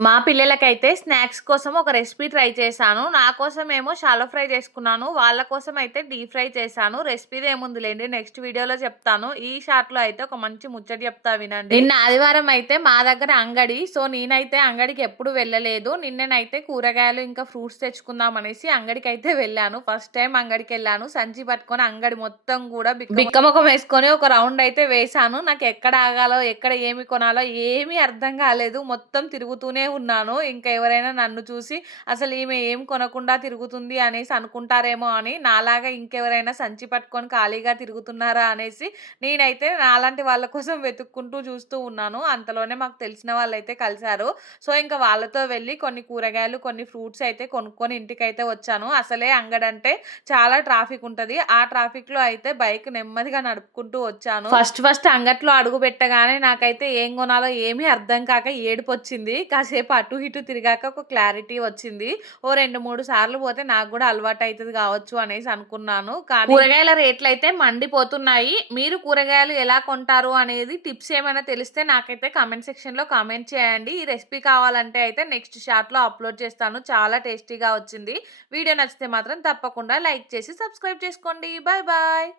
మా పిల్లలకైతే స్నాక్స్ కోసం ఒక రెసిపీ ట్రై చేశాను. నా కోసం ఏమో షాలో ఫ్రై చేసుకున్నాను. వాళ్ళ కోసం అయితే డీప్ ఫ్రై చేశాను. రెసిపీది ఏముందిలేండి నెక్స్ట్ వీడియోలో చెప్తాను. ఈ షార్ట్‌లో అయితే ఒక మంచి ముచ్చట చెప్తా వినండి. నిన్న ఆదివారం అయితే మా దగ్గర అంగడి. సో, నేనైతే అంగడికి ఎప్పుడు వెళ్ళలేదు. నిన్ననైతే కూరగాయలు ఇంకా ఫ్రూట్స్ తెచ్చుకుందాం అనేసి అంగడికైతే వెళ్ళాను. ఫస్ట్ టైం అంగడికెళ్ళాను. సంచి పట్టుకొని అంగడి మొత్తం కూడా బిక్క బిక్కమొఖం వేసుకొని ఒక రౌండ్ అయితే వేశాను. నాకు ఎక్కడ ఆగాలో, ఎక్కడ ఏమి కొనాలో ఏమీ అర్థం కాలేదు. మొత్తం తిరుగుతూనే ఉన్నాను. ఇంకా ఎవరైనా నన్ను చూసి అసలు ఈమె ఏం కొనకుండా తిరుగుతుంది అనేసి అనుకుంటారేమో అని నాలాగా ఇంకెవరైనా సంచి పట్టుకొని ఖాళీగా తిరుగుతున్నారా అనేసి నేనైతే నాలాంటి వాళ్ళ కోసం వెతుక్కుంటూ చూస్తూ ఉన్నాను. అంతలోనే మాకు తెలిసిన వాళ్ళైతే కలిశారు సో, ఇంకా వాళ్ళతో వెళ్ళి కొన్ని కూరగాయలు, కొన్ని ఫ్రూట్స్ అయితే కొనుక్కొని ఇంటికైతే వచ్చాను. అసలే అంగడంటే చాలా ట్రాఫిక్ ఉంటుంది ఆ ట్రాఫిక్‌లో అయితే బైక్ నెమ్మదిగా నడుపుకుంటూ వచ్చాను. ఫస్ట్ ఫస్ట్ అంగట్లో అడుగు పెట్టగానే నాకైతే ఏం కొనాలో ఏమీ అర్థం కాక ఏడుపొచ్చింది. కాసేపు అటు ఇటు తిరిగాక ఒక క్లారిటీ వచ్చింది. ఓ 2, 3 సార్లు పోతే నాకు కూడా అలవాటు అవుతుంది కావచ్చు అనేసి అనుకున్నాను. కానీ కూరగాయల రేట్లు అయితే మండిపోతున్నాయి. మీరు కూరగాయలు ఎలా కొంటారు అనేది టిప్స్ ఏమైనా తెలిస్తే నాకైతే కామెంట్ సెక్షన్‌లో కామెంట్ చేయండి. ఈ రెసిపీ కావాలంటే అయితే నెక్స్ట్ షార్ట్‌లో అప్‌లోడ్ చేస్తాను. చాలా టేస్టీగా వచ్చింది. వీడియో నచ్చితే మాత్రం తప్పకుండా లైక్ చేసి సబ్స్క్రైబ్ చేసుకోండి. Bye bye.